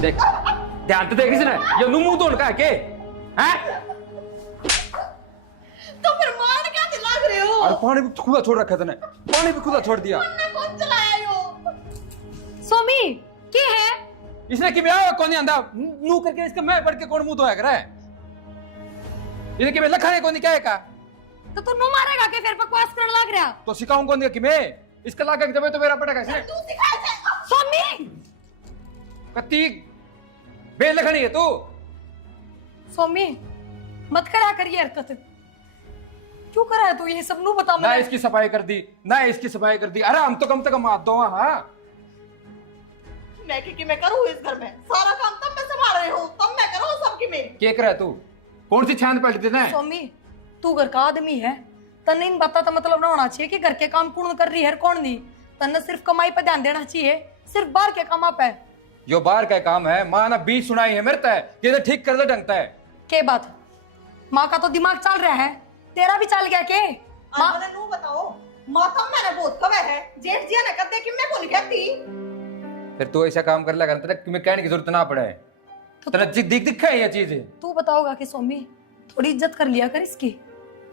देख ध्यान तो देख इसने ये मुंह धोन का के हैं। तो फिर मार क्या दिलाग रहे हो? और पानी भी खुला छोड़ रखा तूने, पानी भी खुला छोड़ दिया। कौन चलाया यो? सोमी क्या है? इसने कि ब्याह कौन नहीं आंदा मुंह करके इसका मैं बढ़ के कौन मुंह धोया करे। इसने कि मैं लखाने कौन नहीं क्या है का तो तू नु मारेगा के फिर बकवास करने लग रहा। तो सिखाऊं कौन दिया कि मैं इसका लागा जब तो मेरा पटेगा इसने तू सिखाया थे। सोमी कत्ती बे लखनी है तू। सोमी मत करा कर ये हरकत। क्यों करा है तू ये सब? नु बता ना मैं। इसकी सफाई कर दी ना इसकी सफाई कर दी। अरे हम तो कम से कम हाथ दो। हाँ मैं करूँ इस घर में सारा काम तब मैं संभाल रही हूँ, तब मैं करूँ सबकी मेरी। क्या कर रहा है तू? कौन सी छान पलट देना है? सोमी तू घर का आदमी है, तन्ने इन बातों का मतलब ना होना चाहिए कि घर के काम कौन कर रही है कौन नहीं। तन्ने सिर्फ कमाई पे ध्यान देना चाहिए, सिर्फ बाहर के काम पे। यो बाहर का काम है। माँ ना बीच सुनाई है मेरे तय ये तो ठीक कर दे ढंगता है। के बात माँ का तो दिमाग चल रहा है, तेरा भी चल गया के? माँ मैंने नू बताओ माता मैंने बहुत कवे है जेठ जी ने कर दे कि मैं भूल गया थी। फिर तू ऐसा काम कर लगा तुम्हें कहने की जरूरत ना पड़े। तो तेरा दिखा है ये चीज। तू बताओगा कि सोमी थोड़ी इज्जत कर लिया कर इसकी।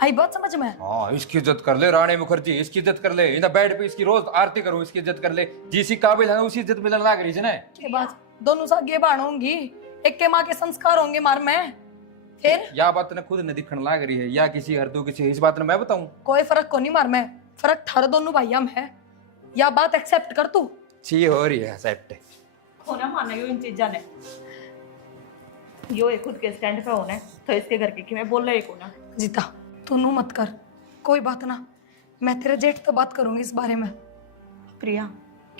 आई बात समझ में? हाँ इसकी इज्जत कर ले रानी मुखर्जी, इसकी इज्जत कर ले। इन बेड पे इसकी रोज आरती करूं, इसकी इज्जत कर ले। जिसी काबिल है उसी इज्जत मिलने लग रही है ना। के बात दोनों सागे बाण होंगी, एक के माँ के संस्कार होंगे मार में। फिर या बात ने खुद ने दिखने लग रही है या किसी हर दो किसी इस बात ने मैं बताऊं। कोई फर्क को नहीं मार में, फर्क थारे दोनों भाइयों में है। या बात एक्सेप्ट कर तू। ची हो रही है सेट। होना माना यो इन चीजा ने यो एक खुद के स्टैंड पे होना है तो इसके घर के कि मैं बोल रही को ना। जीता तू नू मत कर, कोई बात ना। मैं तेरे जेठ तो बात करूंगी इस बारे में। प्रिया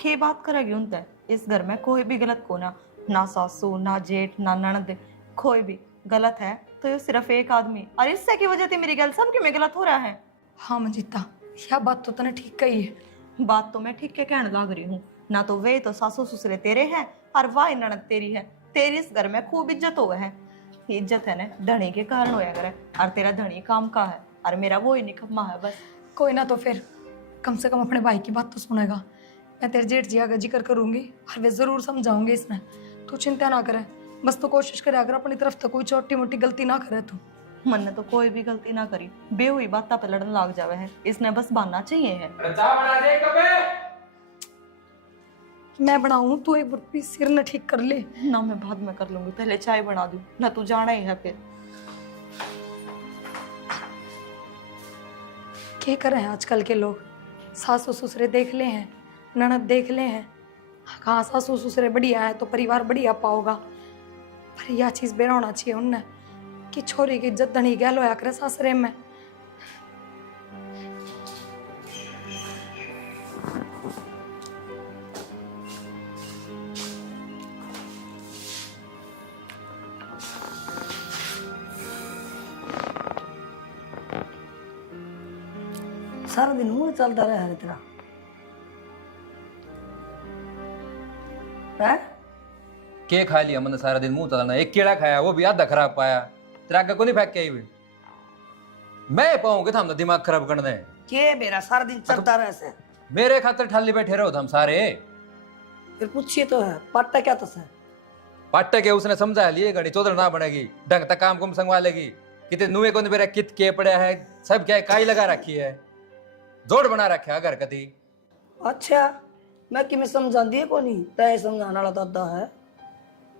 के बात करेगी उनते? इस घर में कोई भी गलत को ना सासू ना जेठ ना ननद, कोई भी गलत है तो ये सिर्फ एक आदमी। और इससे की वजह से मेरी गल सबके में गलत हो रहा है। हाँ मंजीता यह बात तो तने ठीक कही है। बात तो मैं ठीक के कहने लग रही हूँ ना। तो वे तो सासू ससुरे तेरे हैं और वाह ननद तेरी है। तेरी इस घर में खूब इज्जत हुआ है। इज्जत है ना धनी के कारण होया करे। और तेरा धनी काम का है और मेरा वो ही निकम्मा है बस। कोई ना तो फिर कम से कम अपने भाई की बात तो सुनेगा। मैं तेरे जेठ जी का जिक्र करूंगी और वे जरूर समझाऊंगे इसने। तू चिंता ना करे, बस तो कोशिश करे अगर अपनी तरफ तो कोई छोटी मोटी गलती ना करे तू। मन ने तो कोई भी गलती ना करी, बेहुई बात पे लड़न लाग जावे है। इसने बस बहाना चाहिए है। मैं बनाऊं तू एक बार सिर न ठीक कर ले। ना मैं बाद में कर लूंगी, पहले चाय बना दूं ना। तू जाना ही है फिर। क्या करे हैं आजकल के लोग? सासू ससुरे देख ले हैं, ननद देख ले हैं। हाँ सासू ससुरे बढ़िया है तो परिवार बढ़िया पाओगा। पर यह चीज बेरा होना चाहिए उनने कि छोरी की इज्जत धनी गैल होया करे सासरे में। सारा दिन मुंह चलता रहा है तेरा है? के खा लिया मैंने सारा दिन मुंह चलाना। एक केड़ा खाया वो भी आधा खराब पाया। तेरा आगे को नहीं फेंक के आई हुई मैं पाऊंगे था हम दिमाग खराब करने। के मेरा सारा दिन चलता रहा से? मेरे खातर ठाली बैठे रहो हम सारे। फिर पूछिए तो है पट्टा क्या तो है? पाटे के उसने समझा लिए गणी चौधर ना बनेगी ढंग तक काम कुम संगवा लेगी। कितने नुए को मेरा कित के पड़ा है सब क्या काई लगा रखी है, जोड़ बना रखा है घर कति। अच्छा मैं कि मैं समझा दिए को नहीं तय समझाने वाला दादा है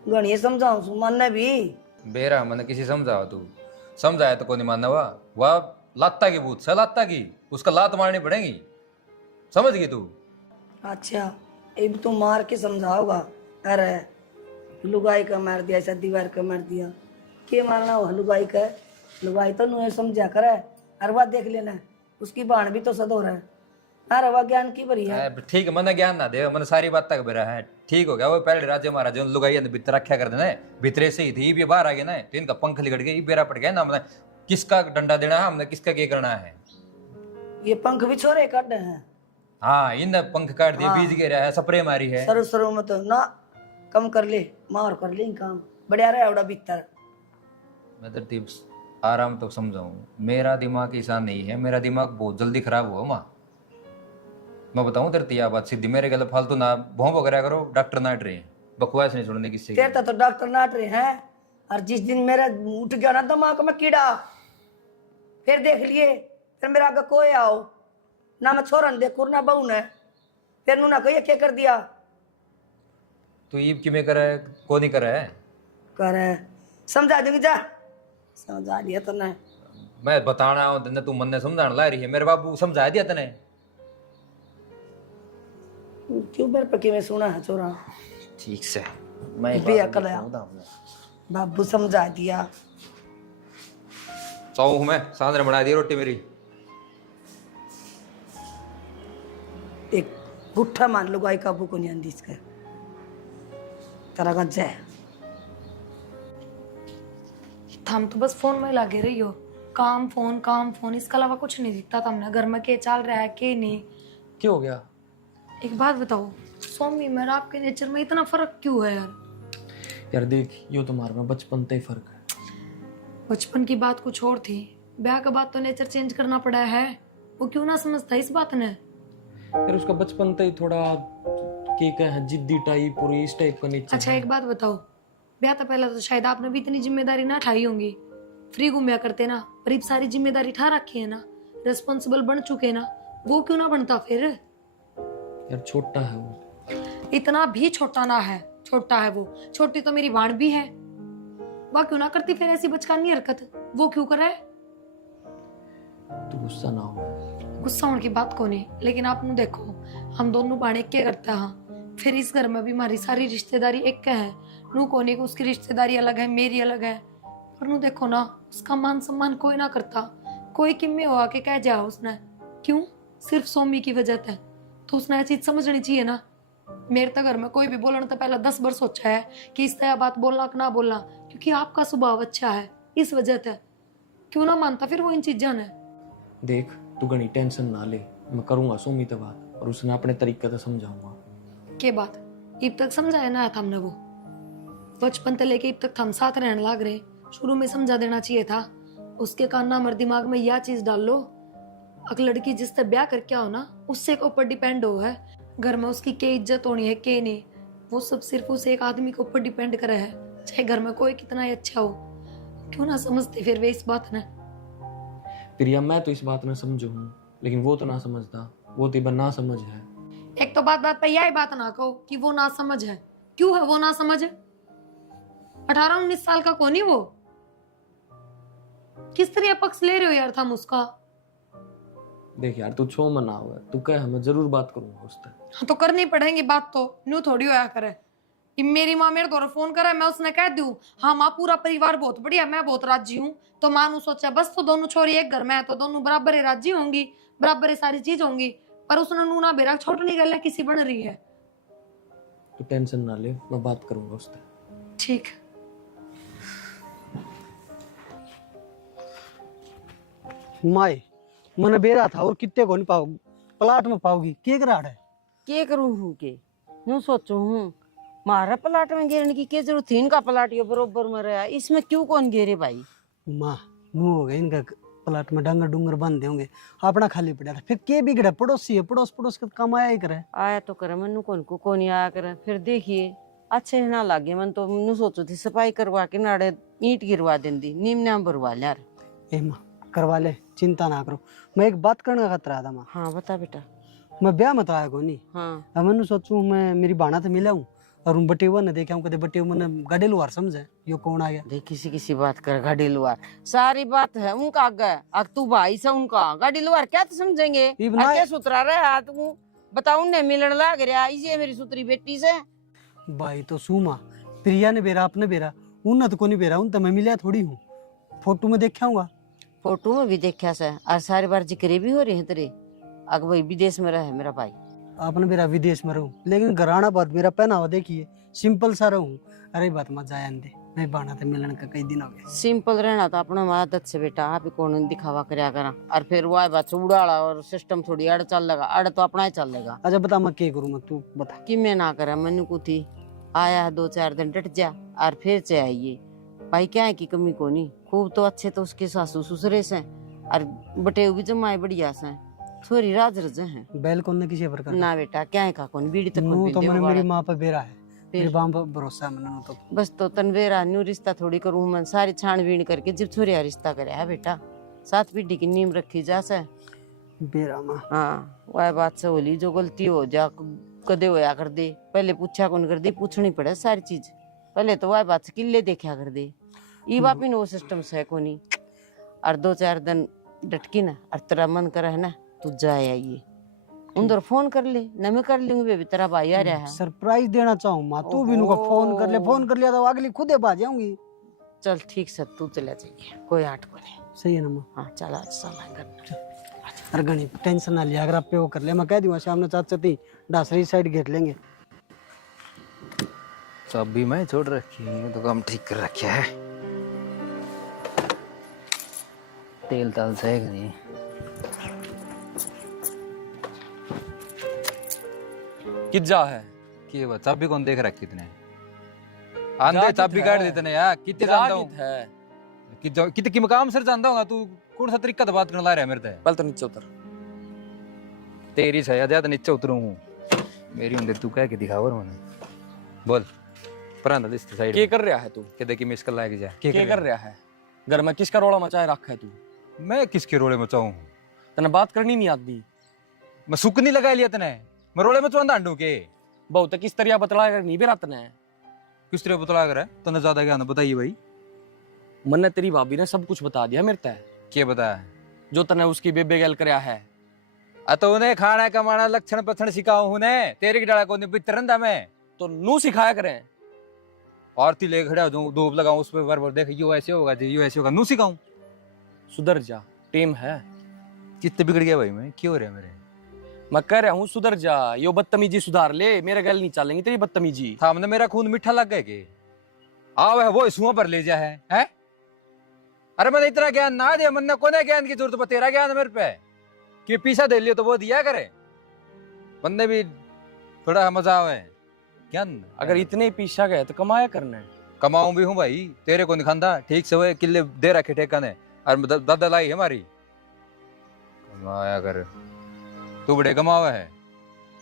गणिये समझाऊं सु मानने भी। बेरा मैंने किसी समझाओ तू समझाया तो कोई नहीं मानना। वाह लाता की भूत से लाता की उसका लात मारनी पड़ेगी, समझ गई तू? अच्छा अब तू मार के समझाओगा? अरे लुगाई का मार दिया ऐसा दीवार का मार दिया के मारना हो लुगाई का? लुगाई तो नुए समझा करे। अरे बात देख लेना उसकी बाण भी तो सदो रहा है। अरे वह ज्ञान की भरी है। ठीक है मैंने ज्ञान ना दे मैंने सारी बात तक बेरा है। ठीक हो गया वो पहले राज्य महाराज लुगाई ने भीतर रखा कर देना भीतरे से ही थी ये बाहर आ गया ना तो इनका पंख लिगड़ गया बेरा पड़ गया ना। हमने किसका डंडा देना है हमने किसका क्या करना है। ये पंख भी छोरे काटे हैं। हाँ इन पंख काट दिए बीज गिरा है स्प्रे मारी है। सरो सरो मत ना कम कर ले मार कर ले काम बढ़िया रहा है भीतर। मैं तरतीब आराम तो समझाऊं मेरा दिमाग ऐसा नहीं है, मेरा दिमाग बहुत जल्दी खराब हुआ माँ। मैं बताऊं तरती बात सीधी मेरे गले फालतू ना भों वगैरह करो डॉक्टर ना डरे बकवास नहीं सुनने किसी की। तेरे तो डॉक्टर नाट रहे हैं, और जिस दिन मेरा उठ गया ना दिमाग में कीड़ा, फिर देख लिए, फिर मेरा आगे कोई आओ ना, मैं छोरा ने देखो ना बहू ने, फिर नूना कही क्या कर दिया। तू ईब किमें कर है, को नहीं कर है? करे समझा दूंगी, जा समझा दिया तो ना। मैं बताना हूं तने, तू मन ने समझाने ला रही है। मेरे बाबू समझा दिया तने। क्यों मेरे पर किਵੇਂ सुना है छोरा? ठीक से मैं बेअकल है। बाबू समझा दिया। चाहूँ मैं सांद्र बना दी रोटी मेरी। एक गुट्ठा मान लो, गाय काबू को नहीं आंदी इसका तेरा गंजा है। हम तो बस फोन में लगे रही हो, काम फोन, इसके अलावा कुछ नहीं दिखता तुमने। घर में क्या चल रहा है क्या नहीं। क्या हो गया? एक बात बताओ, स्वामी मेरा आपके नेचर में इतना फर्क क्यों है यार? यार देख, यो तुम्हारे में बचपन से ही फर्क है। बचपन की बात कुछ और थी, ब्याह के बाद तो नेचर चेंज करना पड़ा है। वो क्यों ना समझता इस बात ने? यार उसका बचपन से ही थोड़ा क्या है, जिद्दी टाइप और इस टाइप का नेचर। अच्छा एक बात बताओ, ब्याह तो पहले तो शायद आपने भी इतनी जिम्मेदारी ना उठाई होंगी, फ्री घूमया करते ना, पर अब सारी जिम्मेदारी उठा रखी है ना, रिस्पॉन्सिबल बन चुके ना, वो क्यों ना बनता फिर? यार छोटा है वो। इतना भी छोटा ना है, छोटा है वो। छोटी तो मेरी बाण भी है, वह क्यों ना करती फिर ऐसी बचकानी हरकत? वो क्यों करे? तू गुस्सा ना हो। गुस्सा होने की बात को नहीं, लेकिन आप देखो, हम दोनों बाण एक के करते हैं, फिर इस घर में भी हमारी सारी रिश्तेदारी एक के है। नू कोने को उसकी रिश्तेदारी अलग है, मेरी अलग है, पर नू देखो ना, उसका मान सम्मान कोई ना करता। कोई किम्मे हो आके कह जाए उसने, क्यों? सिर्फ सोमी की वजह से। तो उसने ये चीज समझनी चाहिए ना। मेरे तो घर में कोई भी बोलने तो पहले 10 बार सोचा है कि इस तरह बात बोलना कि ना बोलना, क्योंकि आपका स्वभाव अच्छा है, इस वजह से। क्यों ना मानता फिर वो इन चीजों ने? देख तू घनी टेंशन ना ले, मैं करूंगा सोमी से बात और उसने अपने तरीके से समझाऊंगा। के बात अब तक समझाया ना था हमने? वो बचपन से लेके अब तक हम साथ रहने लग रहे, शुरू में समझा देना चाहिए था। उसके कान ना हमारे दिमाग में यह चीज डाल लो, अगर लड़की जिससे ब्याह करके आओ ना, उससे के ऊपर डिपेंड हो है घर में उसकी क्या इज्जत होनी है क्या नहीं, वो सब सिर्फ उस एक आदमी के ऊपर डिपेंड करे है, चाहे घर में कोई कितना ही अच्छा हो। क्यों ना समझते फिर वे इस बात ने? प्रिया मैं तो इस बात में समझू हूँ, लेकिन वो तो ना समझता, वो तो ना समझ है। एक तो बात पे यही बात ना कहो कि वो ना समझ है। क्यों है वो ना समझ? 18-19 साल का कौन ही वो? किस तरह पक्ष ले रहे हो यार तुम उसका? देख यार तू छो मना हुआ, तू कह, मैं जरूर बात करूंगा उससे। हाँ तो करनी पड़ेगी बात, तो न्यू थोड़ी होया करे। कि मेरी माँ मेरे द्वारा फोन करे, मैं उसने कह दूं हाँ माँ पूरा परिवार बहुत बढ़िया, मैं बहुत राजी हूँ, तो मानू सोचा बस तो दोनों छोरी एक घर में है तो दोनों बराबर ही राजी होंगी, बराबर ही सारी चीज होंगी। पर उसने नूना बेरा छोटनी गल किसी बन रही है। तू टेंशन ना ले, मैं बात करूंगा उससे। ठीक। माए मन बेरा था और कितने को नहीं पाओगी, प्लाट में पाओगी के कराड़ है? के करूँ हूँ के यूं सोचू हूँ, मारा प्लाट में गिरने की क्या जरूरत थी? इनका प्लाट ये बरोबर में रहा, इसमें क्यों कौन गिरे भाई? माँ नू हो गए इनका प्लाट में डंगर डूंगर बंद होंगे, अपना खाली पड़ा था, फिर के बिगड़ा? पड़ोसी है, पड़ोस पड़ोस का काम आया ही करे। आया तो करे मनु कौन को कौन आया करे, फिर देखिए अच्छे ना लगे मन तो नु सोचो थी सफाई करवा के नाड़े ईंट गिरवा देंदी, नीम नाम भरवा ले यार। ए माँ करवा ले, चिंता ना करो। मैं एक बात करने का खतरा था माँ। हाँ बता बेटा। मैं ब्याह मत आया को नहीं, हाँ अब मैंने सोचू मैं मेरी बाणा तो मिला हूँ और उन बटेवा ने देखा हूँ, कदे बटेवा मैंने गडे लुहार समझे यो कौन आ गया। देख किसी किसी बात कर, गाड़ी लुआर सारी बात है उनका आगे, अब तू भाई से उनका गाड़ी लुआर क्या तो समझेंगे? क्या सुतरा रहा तू बताऊ ने मिलने लग रहा, इसे मेरी सुतरी बेटी से भाई तो सुमा प्रिया ने बेरा आपने बेरा उन तो को नहीं बेरा, उन तो मैं मिला थोड़ी हूँ, फोटो में देखाऊंगा। फोटो में भी देखा से और सारी बार जिक्र भी हो रहे हैं तेरे, अग भाई विदेश में रहे मेरा भाई। आपने मेरा विदेश में रहूं, लेकिन घराना बाद मेरा पहनावा देखिए सिंपल सा रहूं। अरे बात मत जाया दे, मैं बाणा ते मिलन का कई दिन हो गए। सिंपल रहना तो अपना आदत से बेटा, आप ही कौन दिखावा करया करा, और फिर वो बात उड़ाला और सिस्टम थोड़ी अड़ चल लेगा, अड़ तो अपना ही चल लेगा। अच्छा बता मैं क्या करूं, मैं तू बता। कि मैं ना करा मनु को थी आया 2-4 दिन डट जा और फिर से आइए भाई, क्या है की कमी को नहीं, खूब तो अच्छे तो उसके सासू ससुरे से और बटे भी जमाए बढ़िया से, छोरी राज रज है बैल कौन ने किसी प्रकार ना बेटा, क्या है का कौन बीड़ी तक नू तो मैंने मेरी माँ पे बेरा है, मेरे बाम पर भरोसा है मन्ना तो। बस तो तनवेरा न्यू रिश्ता थोड़ी करूँ मैं, सारी छानबीन करके जब छोरिया रिश्ता करे है बेटा, 7 पीढ़ी की नींव रखी जा से। बेरा माँ हाँ वह बात से होली, जो गलती हो जा कदे होया कर दे, पहले पूछा कौन कर दे, पूछनी पड़े सारी चीज, पहले तो वह बात से किले देखा कर दे। ई वापिन वो सिस्टम से कोनी, और 2-4 दिन डटकी ना, और तेरा मन करे है ना तू जाए आइए उधर फोन कर ले, न मैं कर लूंगी बेबी, तेरा भाई आ रहा है। सरप्राइज देना चाहूँ माँ, तू भी इनको फोन कर ले, फोन कर लिया तो अगली खुद ही बाज जाऊंगी। चल ठीक से तू चला जाइए, कोई आट को नहीं। सही है ना माँ। हाँ चल आज सामान करना। अरे घनी टेंशन ना लिया, अगर आप पे वो कर ले, मैं कह दूंगा शाम ने चाची डासरी साइड घेर लेंगे। चाबी मैं छोड़ रखी है तो काम ठीक कर रखा है। तेल ताल सही नहीं। कित जा है कि वो चाबी कौन देख रखी इतने आंधे चाबी काट देते ने यार, कितने जानता हूँ है कितने की मकाम सर जानता होगा तू, कौन सा तरीका बात करने ला रहा है मेरे ते। पहले तो नीचे उतर। तेरी सया ज्यादा नीचे उतरूं हूँ मेरी उंदे तू कह के दिखावर मैंने बोल परांदा लिस्ट साइड के कर रहा है तू, के देखी मिस कर लायक जा के कर रहा है घर में, किसका रोड़ा मचाए रखा है तू? मैं किसके रोले मचाऊं? तने बात करनी नहीं आती। मैं सुक नहीं लगा लिया तने, मैं रोले मचवांदा अंडू के बहुत किस तरह बतला कर नहीं भी रात ने किस तरह बतला कर है तने ज्यादा ज्ञान बताइए भाई। मन्ने तेरी भाभी ने सब कुछ बता दिया मेरे ते, के बताया जो तने उसकी बेबे गैल करया है। तो उन्हें खाना कमाना लक्षण पक्षण सिखाऊं हूं ने, तेरे की डाला को बितरंदा मैं तो नू सिखाया करें, आरती ले खड़ा हूं धूप लगाऊं उस पे बार देख यो ऐसे होगा जी यो ऐसे होगा, नू सिखाऊं? सुधर जा, टेम है। चित्त बिगड़ गया भाई, मैं क्यों हो रहा है मेरे? मैं कह रहा हूँ सुधर जा, यो बदतमीजी सुधार ले, मेरे गैल नहीं चलेंगी तेरी बदतमीजी। सामने मेरा खून मीठा लग गया के आओ है वो इसुआ पर ले जा है? अरे मैंने इतना ज्ञान ना दिया, मैंने कोने ज्ञान की जरूरत है, तेरा ज्ञान मेरे पे कि पीछा दे लियो तो वो दिया करे, बंदे भी थोड़ा मजा आवे ज्ञान। अगर इतने पीछा गए तो कमाया करना है। कमाऊं भी हूँ भाई, तेरे को नहीं खांदा ठीक से, वो किले दे रखे ठेका ने और दादा लाई है हमारी, कमाया कर तू बड़े कमावा है,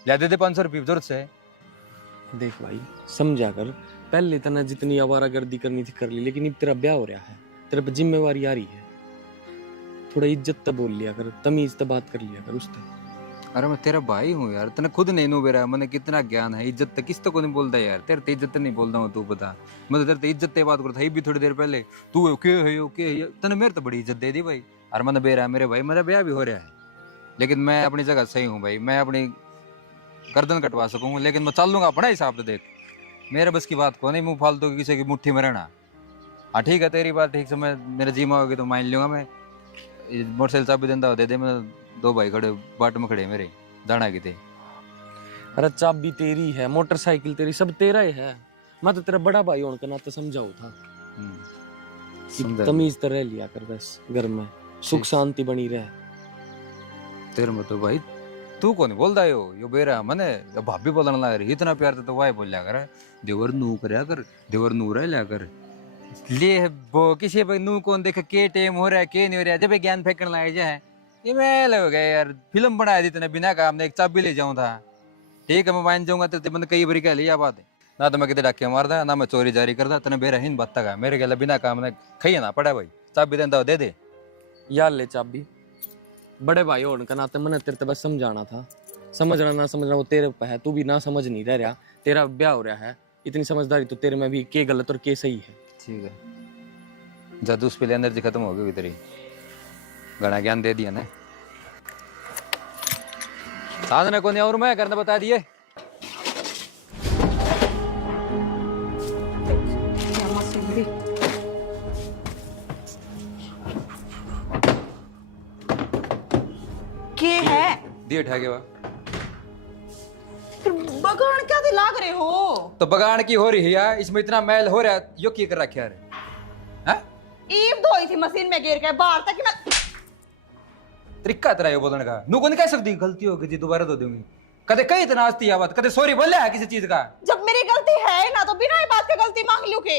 ले दे 500 रुपये जरूरत से। देख भाई समझा कर, पहले तना जितनी आवारागर्दी करनी थी कर ली, लेकिन अब तेरा ब्याह हो रहा है, तेरे पे जिम्मेवारी आ रही है, थोड़ा इज्जत तो बोल लिया कर, तमीज तो बात कर लिया कर उससे। अरे मैं तेरा भाई हूँ यार, तने खुद नहीं नो बेरा, मैंने कितना ज्ञान है, इज्जत किस तो को नहीं बोलता यार, तेरे ते इज्जत नहीं बोलता हूँ, तू बता मैं तो तेरे ते इज्जत ते बात करता ही भी थोड़ी देर पहले, तू के है तने मेरे तो बड़ी इज्जत दे दी भाई। और मैंने बेरा मेरे भाई मेरा ब्याह भी हो रहा है, लेकिन मैं अपनी जगह सही हूँ भाई, मैं अपनी गर्दन कटवा सकूँ, लेकिन मैं चल लूंगा अपना हिसाब से, देख मेरे बस की बात को नहीं, मुँह फालतू की किसी की मुट्ठी में रहना। हाँ ठीक है तेरी बात ठीक से, मैं मेरे जीमा होगी तो मान लूंगा, मैं मोटरसाइकिल चाबी देंदा दे दे, मैं 2 भाई खड़े बाट में खड़े मेरे दाना की थे। अरे चाबी तेरी है, मोटरसाइकिल तेरी, सब तेरा ही है, मैं तो तेरा बड़ा भाई होने का नाते समझाऊ था कि तमीज तो रह लिया कर बस, घर में सुख शांति बनी रहे। तेरे में तो भाई तू कौन बोलता है यो बेरा मने भाभी बोलने लग रही, इतना प्यार तो वाई बोल कर देवर नू करया कर, देवर नू रह लिया कर, ले वो किसी पे नू कौन देखे के टेम हो रहा है के नहीं हो रहा है, जब ज्ञान फेंकने लगे जाए ये मैं लग गया यार, फिल्म बना दी तूने बिना काम ने, एक चाबी ले जाऊं था ठीक है मैं मान जाऊंगा, तो मैंने कई बार कह लिया बात है ना, तो मैं कितने डाके मारदा ना मैं चोरी जारी करदा, तने बेरा हिन बात का मेरे गला बिना काम ने खाइए ना पड़ा भाई, चाबी देंदा दे दे यार ले चाबी, बड़े भाई होने का नाते मैंने तेरे बस समझाना था, समझना ना समझना वो तेरे पे है, तू भी ना समझ नहीं रह रहा, तेरा ब्याह हो रहा है, इतनी समझदारी तो तेरे में भी के गलत और के सही है। ठीक है जादू उस पे एनर्जी खत्म हो गई तेरी, घना ज्ञान दे दिया ना, साधना को नहीं और मैं करना बता दिए। के है दिए ठाके वा फिर बगान क्या दिलाग रहे हो? तो बगान की हो रही है यार, इसमें इतना मैल हो रहा है, यो की कर रखा है ईव धोई थी मशीन में गिर के बाहर तक मैं तरीका तेरा ये बोलने का, नू को नहीं कह सकती गलती हो गई थी दोबारा तो दूंगी, कदे कई इतना आस्ती आवाज, कदे सॉरी बोले है किसी चीज का, जब मेरी गलती है ना तो बिना ये बात के गलती मांग लूं के?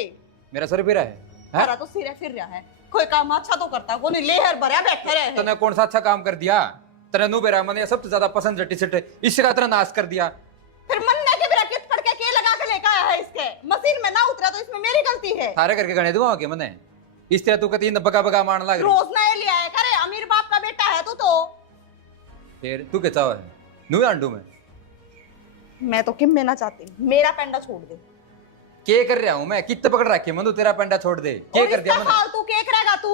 मेरा सर फिर है मेरा तो सिर फिर रहा है, कोई काम अच्छा तो करता कोई लेहर भरा बैठे रहे हैं। तने कौन सा अच्छा काम कर दिया, तेरा नू बेरा मैंने सबसे ज्यादा पसंद टी शर्ट इसका तेरा नाश कर दिया, फिर मन ने के मेरा कित करके के लगा के लेकर आया है इसका सिर में ना उतरा तो इसमें मेरी गलती है। थारे करके गणे दुआ के मने इस तरह तू कती बका बका मारन लग रही। रोज ना ये ले आया करे, अमीर बाप का बेटा है तू तो। फिर तू क्या चाह है नु आंडू में मैं तो किम में ना चाहती, मेरा पेंडा छोड़ दे। के कर रहा हूं मैं, कितने पकड़ रखे मन, तू तेरा पेंडा छोड़ दे। के और कर दिया इसका मैंने? फालतू के करेगा तू?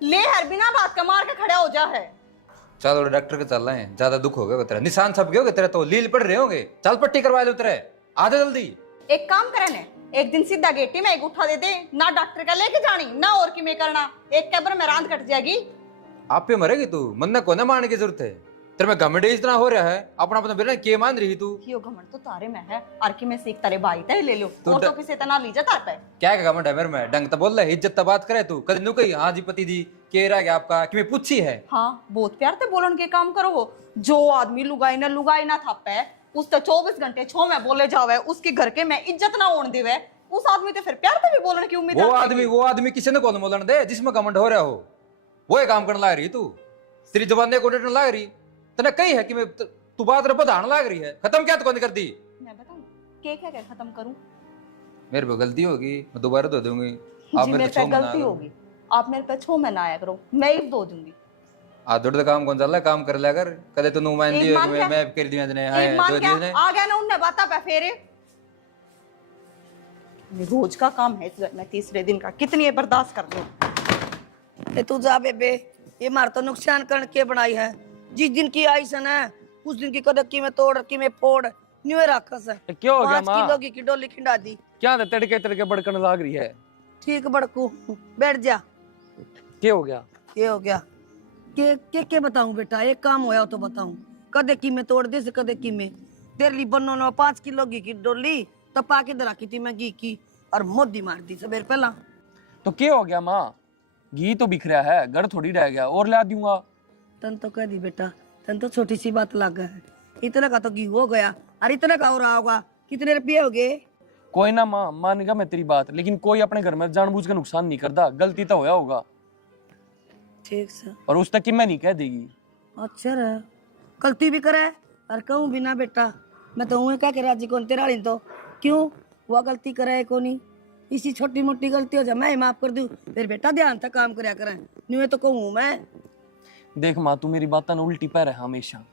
ले हर बिना बात का मार के खड़ा हो जा है। चल डॉक्टर के चल रहे हैं, ज्यादा दुख हो गया तेरा, निशान छप गए होगे तेरे, तो लील पड़ रहे होंगे, चल पट्टी करवा ले तेरे, आ जा जल्दी। एक काम करे ने, एक दिन सीधा गेटी में एक उठा दे दे, ना डॉक्टर का लेके जानी ना और की में करना, एक कैबर में रांद कट जाएगी। आप पे मरेगी तू, मन ने कोने मारने की जरूरत है, तेरे में घमंड इतना हो रहा है, अपना अपना बेटा के मान रही तू। यो घमंड तो तारे में है, आर की में सीख तारे भाई ते ले लो, और तो किसी तना लीजा तार पे। क्या घमंड है मेरे में, ढंग तो बोल रहा है, इज्जत तो बात करे तू, कभी नु कही हाँ जी पति जी के रह गया आपका कि मैं पूछी है। हाँ बहुत प्यार से बोलन के काम करो हो, जो आदमी लुगाई ना थापे उस तो 24 घंटे छो में बोले जावे, उसके घर के में इज्जत ना होने देवे, उस आदमी ते फिर प्यार से भी बोलने की उम्मीद। वो आदमी किसी ने कौन बोलन दे जिसमें घमंड हो रहा हो, वो ही काम करने लग रही तू, तेरी जबान को लग रही, तने कही है कि मैं तू बात रे बधान लग रही है, खत्म क्या तो कौन कर दी? मैं बताऊं क्या क्या खत्म करूं? मेरे पे गलती होगी मैं दोबारा धो दूंगी। आप जी मेरे पे गलती होगी, आप मेरे पे छो में ना आया करो, मैं ही धो दूंगी। दौड़ काम कौन चल रहा है, काम कर लिया कर, कदे तू मान दियो कि मैं कर दिया ने है मान दो क्या दिन आ गया ना उनने बाता पे फेरे। रोज का काम है इस घर में, तीसरे दिन का कितनी ये बर्दाश्त कर दो। ए तू जा बेबे, ये मार तो नुकसान करने के बनाई है, जिस दिन की आई सन है उस दिन की कदकी में तोड़ की में फोड़ न्यू राखस है। क्या हो गया 5 माँ? किलो की डोली खिंडा दी। क्या था तड़के तड़के बड़कन लाग रही है? ठीक बड़कू बैठ जा। क्या हो गया? ये हो गया के बताऊं बेटा, एक काम होया तो बताऊं, कदे की में तोड़ दे से कदे की में तेरे लिए बनो न 5 किलो घी की डोली तपा के दरा की थी मैं घी की और मोदी मार दी सबेर पहला। तो क्या हो गया माँ? घी तो बिखरा है, घर थोड़ी रह गया, और ला दूंगा। तन तो कह दी बेटा, तन तो छोटी सी बात लगा है, इतना का तो घी हो गया और इतना का हो रहा होगा, कितने रुपये हो गए? कोई ना माँ, मानेगा मैं तेरी बात, लेकिन कोई अपने घर में जानबूझ के नुकसान नहीं करता, गलती तो होया होगा। ठीक सर। और उस तक की मैं नहीं कह देगी। अच्छा रहा, गलती भी करे और कहूँ बिना बेटा, मैं तो हूँ क्या राजी कौन तेरा तो क्यों वह गलती करे को नहीं, इसी छोटी मोटी गलती हो जाए मैं ही माफ कर दूं, फिर बेटा ध्यान से काम करया करें, नहीं तो कहूँ मैं। देख माँ, तू मेरी बात ना उल्टी पैर है हमेशा,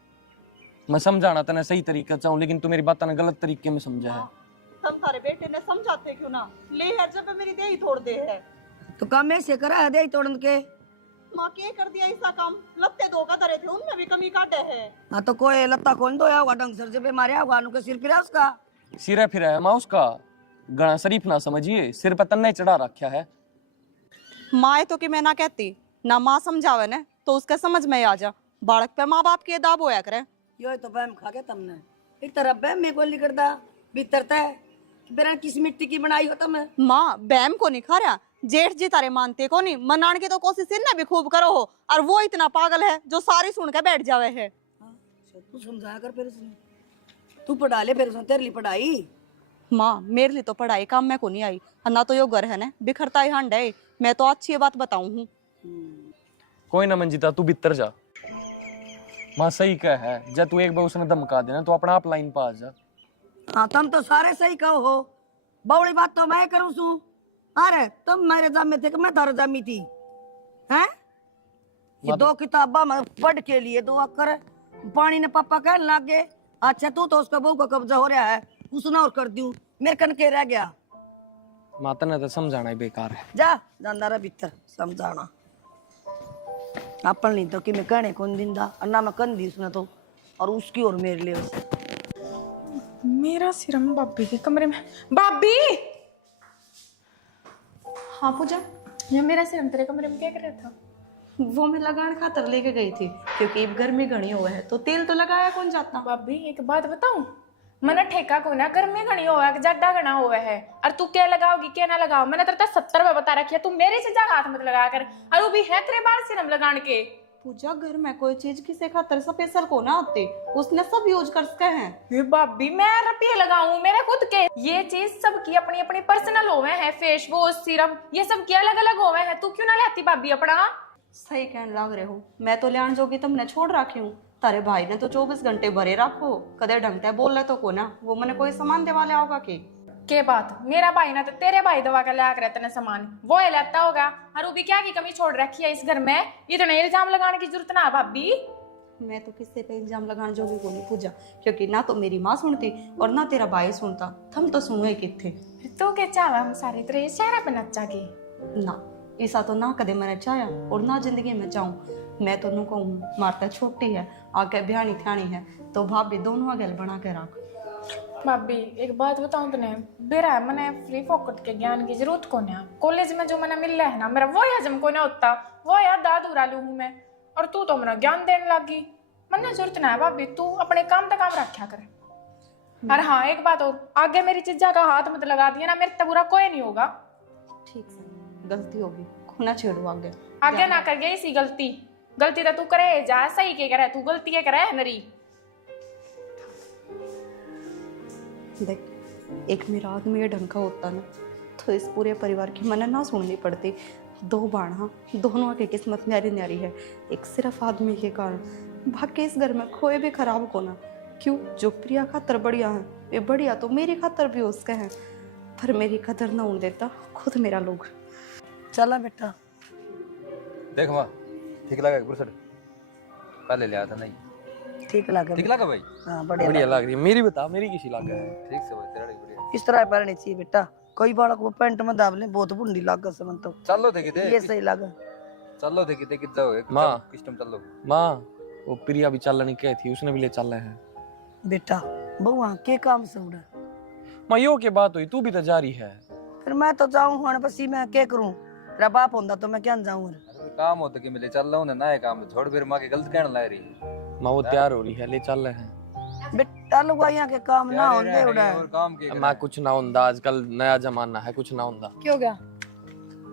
मैं समझाना तने सही तरीका चाहूँ, लेकिन तू मेरी बात ना गलत तरीके में समझा है। तुम थारे बेटे ने समझाते क्यों ना, ले हर जब मेरी दे ही तोड़ दे है। तो काम ऐसे करा है दे ही तोड़न के। माँ के कर दिया ऐसा काम, लत्ते धोखा धरे थे उनमें भी कमी काटे है। हाँ तो कोई लत्ता कौन धोया होगा, ढंग सर जब मारे होगा, उनके सिर फिरा उसका सिर फिर है माँ उसका, गणा शरीफ ना समझिए, सिर पर तन्ने चढ़ा रखा है। माँ तो कि मैं ना कहती ना, माँ समझावे ने तो उसका समझ में आ जा, बालक पे माँ बाप के दाब होया करे। यो तो बहम खा के तुमने एक तरह बहम में कोई निकलता भीतरता है, बेरा किस मिट्टी की बनाई हो तुम? माँ बैम को नहीं खा रहा, जेठ जी तारे मानते को नहीं, मनाने की तो कोशिश इनने भी खूब करो हो, और वो इतना पागल है जो सारी सुन के बैठ जावे है। तू समझा कर फिर उसने, तू पढ़ा ले फिर उसने तेरे लिए पढ़ाई। माँ मेरे लिए तो पढ़ाई काम में को नहीं आई, और ना तो यो घर है ना बिखरता ही हंड है, मैं तो अच्छी बात बताऊं हूँ। कोई ना मंजिता, तू भीतर जा, माँ सही कह है, जब तू एक बार उसने धमका देना तो अपना आप लाइन पा जा। हाँ तुम तो सारे सही कहो हो, बड़ी बात तो मैं करूँ सू, अरे तुम मेरे जामे थे कि मैं तारे जामी थी हैं? ये 2 किताबा मैं पढ़ के लिए 2 अक्षर पानी ने पापा कहने लग गए, अच्छा तू तो उसका बहू का कब्जा हो रहा है, उसने और कर दूं, मेरे कन के रह गया। माता ने तो समझाना ही बेकार है। जा जानदार है भीतर समझाना, अपन नहीं तो कि मैं कहने कौन दिंदा, अन्ना मैं कन दी उसने तो, और उसकी और मेरे लिए उसे। मेरा सिरम भाभी के कमरे में। भाभी! हाँ पूजा, ये मेरा सिरम तेरे कमरे में क्या कर रहा था? वो मैं लगाने खातर लेके गई थी, क्योंकि अब गर्मी घनी हुआ है तो तेल तो लगाया कौन जाता। भाभी एक बात बताऊं, मैंने ठेका को ना गर्मी घनी हुआ है, ज्यादा घना हुआ है, और तू क्या लगाओगी क्या ना लगाओ, मैंने तेरे 70 रुपए बता रखी है, तू मेरे से जा हाथ मत लगा कर, और वो भी है तेरे बाल सिरम लगाने के। पूजा घर में कोई चीज किसे खातर स्पेशल को ना आती, उसने सब यूज कर सके हैं। ये भाभी मैं रुपये लगाऊं मेरे खुद के, ये चीज सबकी अपनी अपनी पर्सनल होवे हैं, फेस वॉश सिरम ये सब की अलग अलग होवे हैं, तू क्यों ना लेती भाभी अपना? सही कहने लग रहे हो, मैं तो लियान जोगी तुमने छोड़ रखी हूँ, तारे भाई ने तो 24 घंटे भरे रखो, कदे ढंग से बोल ले तो को ना, वो मैंने कोई सामान देवा ले आओगा की। के बात मेरा भाई ना तो तेरे भाई दवा का ला कर इतने सामान वो ही लेता होगा। और वो भी क्या की कमी छोड़ रखी है इस घर में, इतने इल्जाम लगाने की जरूरत ना भाभी। मैं तो किसी पे इल्जाम लगाने जोगी को नहीं पूछा, क्योंकि ना तो मेरी माँ सुनती और ना तेरा भाई सुनता, थम तो सुने किथे। तो क्या चाहा हम सारे तेरे चेहरे पे नचा के ना ऐसा तो ना कदे मैंने चाहा और ना जिंदगी में चाहूँ। मैं तो कहूँ मारता छोटी है, आगे ब्यानी थ्यानी है, तो भाभी दोनों गल बना के रख। भाभी एक बात बताऊं तने, बेरा मैंने फ्री फोकट के ज्ञान की जरूरत को ना, कॉलेज में जो मैंने मिल रहा है ना, मेरा वो हजम को ना होता, वो याद दादूरा लू हूं मैं, और तू तो मेरा ज्ञान देने लगी। मैंने जरूरत ना है भाभी, तू अपने काम तक काम रखा कर। और हाँ एक बात और, आगे मेरी चीजा का हाथ मत लगा दिया ना, मेरे तबूरा कोई नहीं होगा। ठीक है, गलती होगी, ना छेड़ो आगे। आगे ना कर गई इसी गलती तो तू करे जा, सही के करे तू, गलती के करे नरी। देख, एक मेरा आदमी ये ढंग का होता ना, तो इस पूरे परिवार की मना ना सुननी पड़ती। दो बाणा, दोनों की किस्मत न्यारी न्यारी है, एक सिर्फ आदमी के कारण। बाकी इस घर में कोई भी खराब को ना, क्यों? जो प्रिया खातर बढ़िया है, वे बढ़िया तो मेरी खातर भी उसके हैं, पर मेरी कदर ना उन देता खुद मेरा लोग। चला बेटा, देख माँ, ठीक लगा बुरसट पहले लिया था नहीं, ठीक लगा। ठीक लगा भाई? हाँ बढ़िया बढ़िया लग रही है। मेरी बता, मेरी किसी लग है? ठीक से भाई, तेरा भी बढ़िया। इस तरह पहननी चाहिए बेटा, कोई बालक वो पैंट में दाब ले, बहुत बुंडी लाग समझ तो चलो देखी थे, ये सही लगा। चलो देखी थे कितना हो माँ। किस टाइम चलो। माँ वो प्रिया भी चलने कही थी, उसने भी ले चल रहे हैं। बेटा बहुआ के काम से उड़ा, माँ यो के बात हुई, तू भी तो जा रही है। फिर मैं तो जाऊं हूं, बस मैं क्या करूं, तेरा बाप होता तो मैं क्या जाऊं। काम होता कि मैं ले चल रहा हूँ ना, काम छोड़, फिर माँ की गलत कहने ला रही। माँ वो तैयार हो रही है, ले चल रहे हैं। बेटा लुगाइयां के काम ना होंगे उड़ा, और काम के माँ कुछ ना होंदा, आजकल नया जमाना है, कुछ ना होंदा। क्यों हो गया?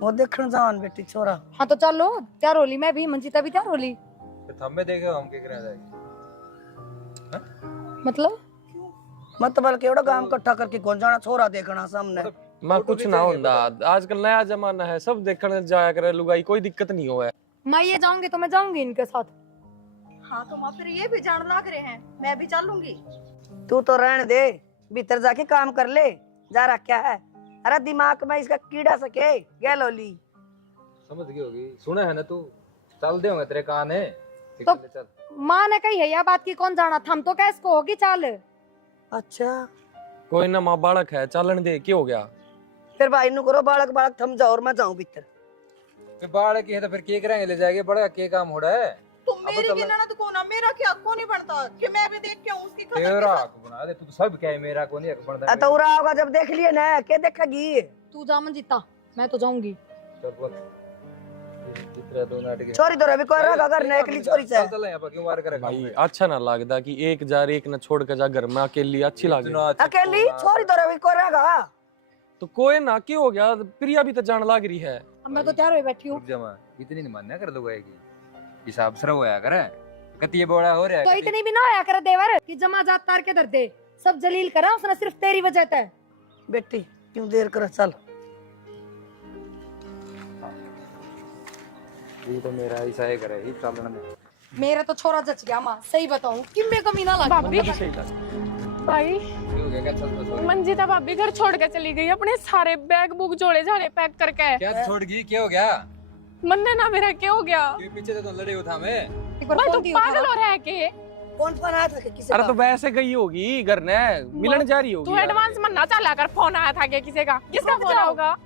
वो देखने जान बेटी छोरा। हाँ तो चलो, तैयार होली, मैं भी मंजिता भी तैयार होली। फिर थम्बे देखे हम के करे जाएगी। मतलब मत बल्कि एवढा काम इकट्ठा करके कौन जाना छोरा देखना सामने। माँ कुछ ना होंदा, आजकल नया जमाना है, सब देखने जाया करे लुगाई, कोई दिक्कत नहीं हो है। मैं ये जाऊंगी तो मैं जाऊंगी इनके साथ। हाँ तो माँ फिर ये भी जान लग रहे हैं, मैं भी चलूंगी। तू तो रहने दे, भीतर जाके काम कर ले, जा रहा क्या है। अरे दिमाग में इसका कीड़ा सके गैलोली। समझ गई होगी, सुना है ना तू, चल दे होंगे तेरे कान है। तो माँ ने कही है यह बात की कौन जाना था, हम तो क्या इसको होगी चाल। अच्छा कोई ना माँ, बालक है, चलन दे, क्या हो गया? फिर भाई नु करो, बालक बालक थम जाओ और मैं जाऊं भीतर। फिर बाढ़ की है तो फिर के करेंगे, ले जाएंगे, बड़ा के काम हो रहा है। तुम मेरी भी ननद को ना, मेरा क्या को नहीं बनता कि मैं भी देख के आऊं उसकी खबर के तेरा साथ। हक बना दे, तू तो सब क्या है, मेरा को नहीं हक बनता। तो उरा होगा जब देख लिए ना, क्या देखेगी। तू जा मंजिता, मैं तो जाऊंगी। चल बोल, इतना दो नाटक है। छोरी तो रवि को रहा अगर न अकेली छोरी से। चल यहाँ पर क्यों वार करे भाई अच्छा ना लगता कि एक जा रही, एक न छोड़ के जा, घर में अकेली अच्छी लगे। अकेली छोरी तो रवि को रहेगा। तो कोई ना, क्यों हो गया? प्रिया भी तो जान लग रही है। अब मैं तो तैयार हुई बैठी हूँ। जमा इतनी नहीं मानना कर लोग आएगी, हिसाब से होया करे, कति ये बड़ा हो रहा है। तो इतनी भी ना होया कर देवर कि जमा जात तार के दर दे, सब जलील करा उसने सिर्फ तेरी वजह से। बेटी क्यों देर कर, चल। ये तो मेरा ऐसा है करे ही चलने में। मेरा तो छोरा जच गया माँ, सही बताऊं कि मैं कमी ना भाभी लगी। भाई क्यों क्या चल बस मंजिता भाभी घर छोड़ के चली गई, अपने सारे बैग बुक जोड़े झाड़े पैक करके। क्या छोड़ गई, क्या हो गया? मन्ने ना मेरा क्या हो गया? क्यों पीछे तो लड़े उठा मैं। एक बार भाई फोन तू दियो पागल था। हो रहा है के? कौन फोन आया था कि किसी अरे का? तो वैसे गई होगी घर ने, मिलन जा रही होगी। तू एडवांस मन ना चला कर, फोन आया था क्या किसी का? किसका फोन होगा?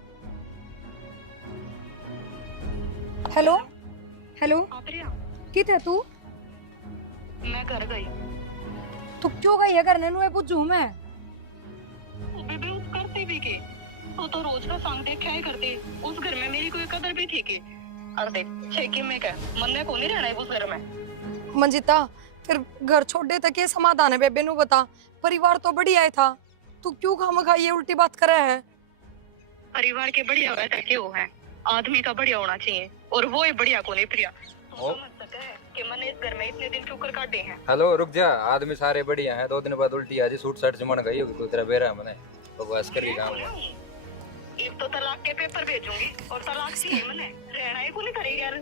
हेलो हेलो, किथे तू? मैं घर गई। तू क्यों गई है घर ने? नुए पूछू मैं। बेबे उस करते भी के तो रोज का संग देखा ही करते, उस घर में मेरी कोई कदर भी थी के। और देख छेकी में क्या मन्ने को नहीं रहना है उस घर में। मंजिता फिर घर छोड़े तक ये समाधान है बेबे नु बता, परिवार तो बढ़िया है था, तू क्यों खामखा ये उल्टी बात कर रहा है? परिवार के बढ़िया होगा ताकि वो है, आदमी का बढ़िया होना चाहिए, और वो ही बढ़िया को नहीं प्रिया। ओ। समझ सकते हैं कि मैंने इस घर में इतने दिन क्यों कर काटे हैं। हेलो रुक जा, आदमी सारे बढ़िया हैं, 2 दिन बाद उल्टी आज सूट शर्ट जमन गई होगी, तू तेरा बेरा मने बकवास कर रही काम। एक तो तलाक के पेपर भेजूंगी और तलाक सी मैंने रहना ही को नहीं करेगी यार।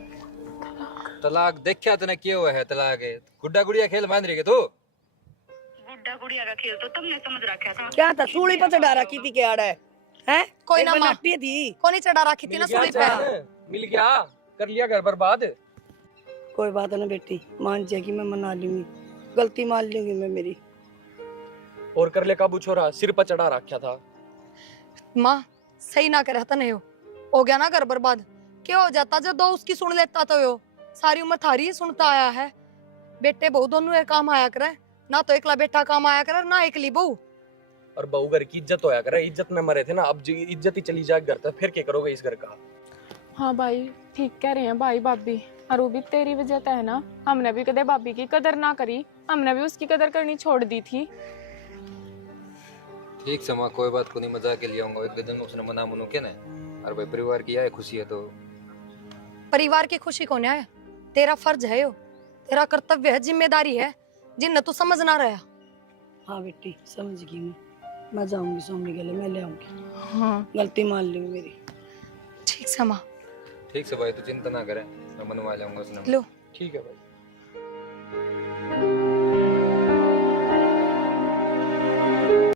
तलाक देखा तने क्या हुआ है? तलाक है गुड्डा गुड़िया खेल मान रही है तू? गुड्डा गुड़िया का खेल तो तुमने समझ रखा था। क्या था सूली पर चढ़ा रखी थी क्या है कोई ना माँ, नाटी थी। कोनी चढ़ा रखी थी ना सूली पे। मिल गया, कर लिया घर बर्बाद। कोई बात ना बेटी, मान जाएगी, मैं मना लूंगी, गलती मान लूंगी मैं मेरी। और कर ले काबू छोरा, सिर पर चढ़ा रखा था। माँ सही ना कर नहीं हो गया ना घर बर्बाद। क्या हो जाता जब दो उसकी सुन लेता तो यो सारी उम्र थारी ही सुनता आया है। बेटे बहू दोनों एक काम आया करे, ना तो एकला बेटा काम आया करे ना एकली बहू। और बहू घर की इज्जत होया करे, इज्जत में मरे थे ना, अब इज्जत ही चली जाए घर तक, फिर क्या करोगे इस घर का। हाँ भाई ठीक कह रहे हैं भाई भाभी। और वो भी तेरी वजह से है ना, हमने भी कदे भाभी की कदर ना करी, हमने भी उसकी कदर करनी छोड़ दी थी। ठीक से माँ, कोई बात को नहीं, मजाक के लिए आऊंगा। एक दिन उसने मना मनु के ना, और भाई परिवार की है खुशी है तो। परिवार की खुशी को न्याय तेरा फर्ज है यो, तेरा कर्तव्य है, जिम्मेदारी है, जिन तू समझ ना रहा। हाँ बेटी समझ गई मैं जाऊंगी सोमनी के लिए, मैं ले आऊंगी। हाँ गलती मान लूंगी मेरी। ठीक से माँ। ठीक से भाई, तू चिंता ना करे, मैं मनवा जाऊंगा उसने। लो ठीक है भाई।